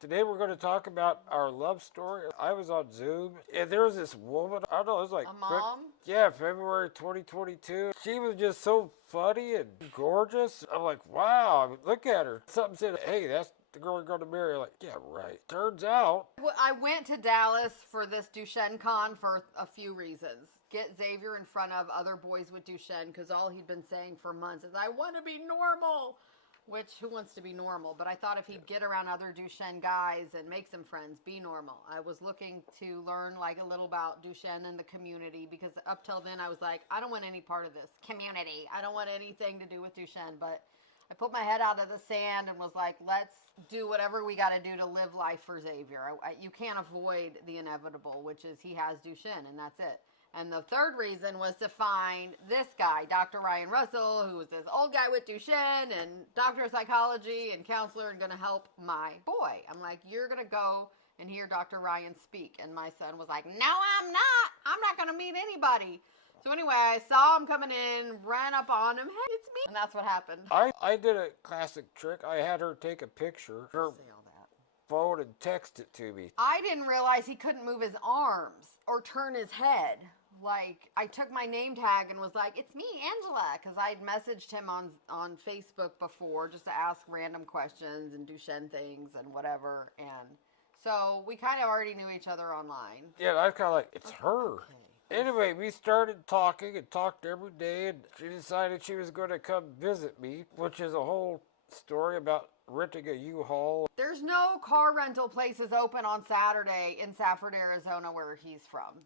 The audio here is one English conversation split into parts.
Today we're going to talk about our love story. I was on Zoom and there was this woman, I don't know, it was like A mom? yeah, February 2022. She was just so funny and gorgeous. I'm like, wow, I mean, look at her. Something said, hey, that's the girl you're going to marry. I'm like, yeah, right. Turns out. I went to Dallas for this Duchenne con for a few reasons. Get Xavier in front of other boys with Duchenne, because all he'd been saying for months is, I want to be normal. Which, who wants to be normal? But I thought if he'd get around other Duchenne guys and make some friends, be normal. I was looking to learn like a little about Duchenne and the community, because up till then I was like, I don't want any part of this community. I don't want anything to do with Duchenne. But I put my head out of the sand and was like, let's do whatever we got to do to live life for Xavier. You can't avoid the inevitable, which is he has Duchenne, and that's it. And the third reason was to find this guy, Dr. Ryan Russell, who was this old guy with Duchenne and doctor of psychology and counselor and going to help my boy. I'm like, you're going to go and hear Dr. Ryan speak. And my son was like, no, I'm not. I'm not going to meet anybody. So anyway, I saw him coming in, ran up on him. Hey, it's me. And that's what happened. I did a classic trick. I had her take a picture, her phone, and text it to me. I didn't realize he couldn't move his arms or turn his head. Like, I took my name tag and was like, it's me, Angela, because I'd messaged him on Facebook before just to ask random questions and Duchenne things and whatever. And so we kind of already knew each other online. Yeah, I was kind of like, it's her. Okay. Anyway, we started talking and talked every day, and she decided she was going to come visit me, which is a whole story about renting a U-Haul. There's no car rental places open on Saturday in Safford, Arizona, where he's from.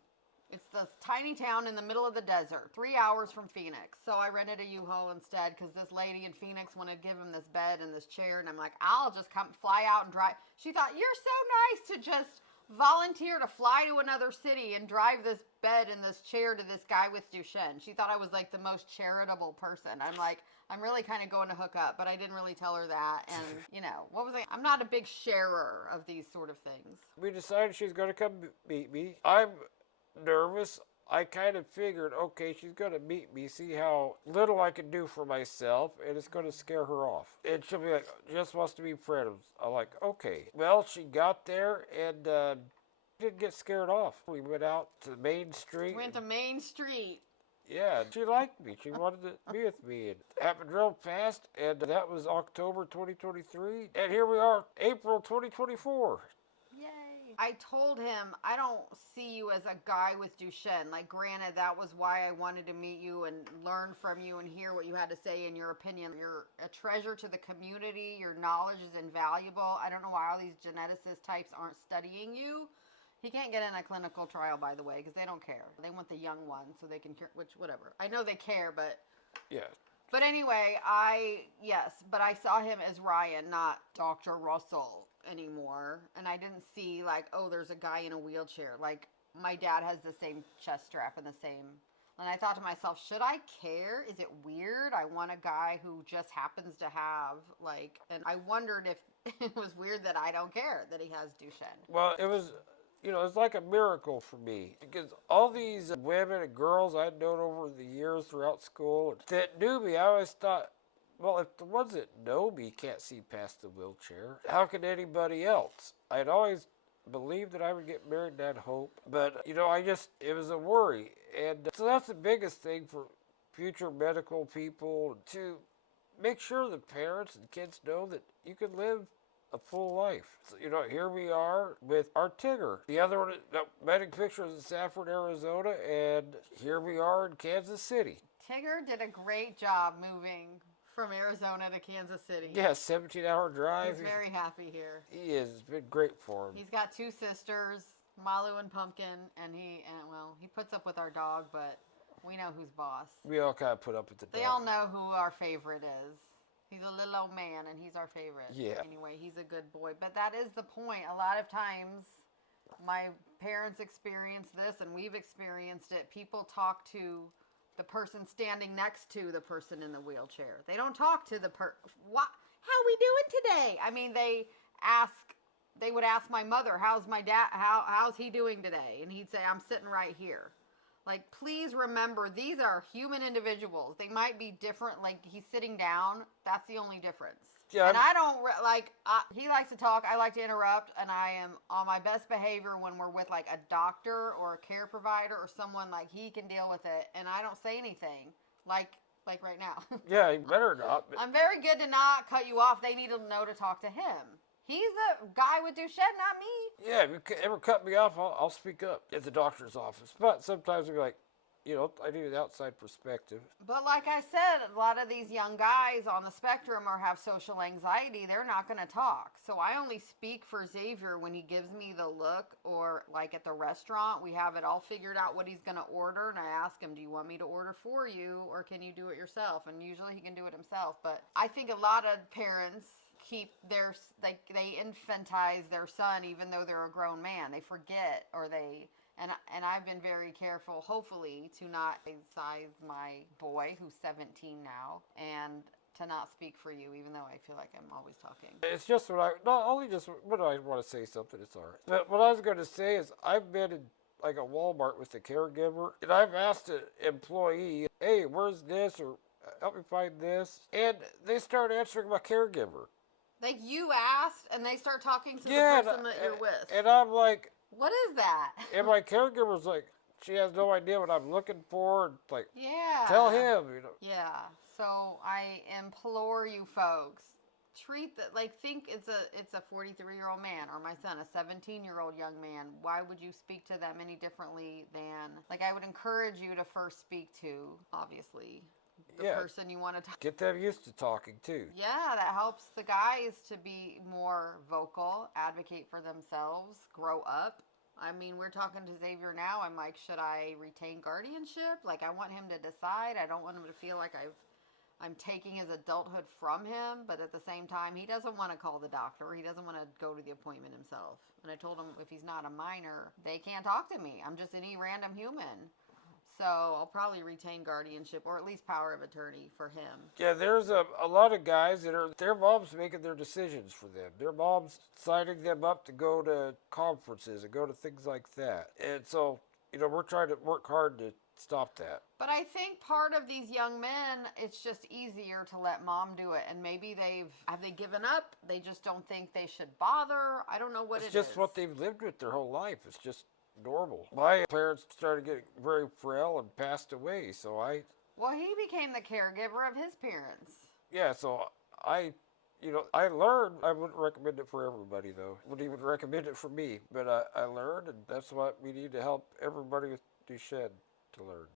It's this tiny town in the middle of the desert, 3 hours from Phoenix. So I rented a U-Haul instead, because this lady in Phoenix wanted to give him this bed and this chair, and I'm like, I'll just come fly out and drive. She thought, you're so nice to just volunteer to fly to another city and drive this bed and this chair to this guy with Duchenne. She thought I was like the most charitable person. I'm like, I'm really kind of going to hook up, but I didn't really tell her that. And, you know, what was I? I'm not a big sharer of these sort of things. We decided she's going to come meet me. I'm nervous. I kind of figured, okay, she's going to meet me, see how little I can do for myself, and it's going to scare her off. And she'll be like, just wants to be friends. I'm like, okay. Well, she got there and didn't get scared off. We went out to Main Street. Went to Main Street. Yeah, she liked me. She wanted to be with me. It happened real fast, and that was October 2023. And here we are, April 2024. Yay. I told him, I don't see you as a guy with Duchenne. Like, granted, that was why I wanted to meet you and learn from you and hear what you had to say and your opinion. You're a treasure to the community. Your knowledge is invaluable. I don't know why all these geneticist types aren't studying you. He can't get in a clinical trial, by the way, because they don't care. They want the young ones so they can cure, which, whatever. I know they care, but... Yeah. But anyway, but I saw him as Ryan, not Dr. Russell anymore. And I didn't see, like, oh, there's a guy in a wheelchair. Like, my dad has the same chest strap and the same... And I thought to myself, should I care? Is it weird? I want a guy who just happens to have, like... And I wondered if it was weird that I don't care that he has Duchenne. Well, it was... You know, it's like a miracle for me, because all these women and girls I'd known over the years throughout school that knew me, I always thought, well, if the ones that know me can't see past the wheelchair, how can anybody else? I'd always believed that I would get married and had hope, but, you know, it was a worry. And so that's the biggest thing for future medical people, to make sure the parents and kids know that you can live a full life. So, you know, here we are with our Tigger. The other one, that wedding picture is in Safford, Arizona, and here we are in Kansas City. Tigger did a great job moving from Arizona to Kansas City. Yeah, 17-hour drive. He's very happy here. He is. It's been great for him. He's got two sisters, Malu and Pumpkin, and he puts up with our dog, but we know who's boss. We all kind of put up with the dog. They all know who our favorite is. He's a little old man, and he's our favorite. Yeah. Anyway, he's a good boy. But that is the point. A lot of times, my parents experienced this, and we've experienced it. People talk to the person standing next to the person in the wheelchair. They don't talk to the what? How we doing today? I mean, they would ask my mother, how's my dad, how's he doing today? And he'd say, I'm sitting right here. Like, please remember, these are human individuals. They might be different, like he's sitting down. That's the only difference. Yeah, And I don't he likes to talk, I like to interrupt, and I am on my best behavior when we're with like a doctor or a care provider or someone like he can deal with it, and I don't say anything like right now. yeah, you better not. But I'm very good to not cut you off. They need to know to talk to him. He's the guy with Duchenne, not me. yeah, if you ever cut me off, I'll speak up at the doctor's office. But sometimes we're like, I need an outside perspective. But like I said, a lot of these young guys on the spectrum or have social anxiety, they're not going to talk. So I only speak for Xavier when he gives me the look, or like at the restaurant, we have it all figured out what he's going to order. And I ask him, do you want me to order for you or can you do it yourself? And usually he can do it himself. But I think a lot of parents keep they infantize their son even though they're a grown man. They forget or they... And I've been very careful, hopefully, to not size my boy, who's 17 now, and to not speak for you, even though I feel like I'm always talking. It's just not only just when I want to say something, it's all right. But what I was going to say is I've been in like a Walmart with a caregiver, and I've asked an employee, hey, where's this, or help me find this, and they start answering my caregiver. Like you asked, and they start talking to the person that you're with. And I'm like... What is that? And my caregiver's like, she has no idea what I'm looking for. And like, yeah. Tell him, Yeah. So I implore you folks, think it's a 43-year-old man, or my son, a 17-year-old young man. Why would you speak to them any differently than, I would encourage you to first speak to, obviously, the person you want to talk to. Get them used to talking too. Yeah, that helps the guys to be more vocal, advocate for themselves, grow up. I mean, we're talking to Xavier now. I'm like, should I retain guardianship? I want him to decide. I don't want him to feel like I'm taking his adulthood from him, but at the same time, he doesn't want to call the doctor. He doesn't want to go to the appointment himself. And I told him if he's not a minor, they can't talk to me. I'm just any random human. So I'll probably retain guardianship or at least power of attorney for him. Yeah, there's a lot of guys that are, their mom's making their decisions for them. Their mom's signing them up to go to conferences and go to things like that. And so, we're trying to work hard to stop that. But I think part of these young men, it's just easier to let mom do it. And maybe have they given up? They just don't think they should bother. I don't know what it is. It's just what they've lived with their whole life. It's just normal. My parents started getting very frail and passed away, so Well, he became the caregiver of his parents. Yeah, so I learned. I wouldn't recommend it for everybody, though. Wouldn't even recommend it for me. But I learned, and that's what we need to help everybody with Duchenne to learn.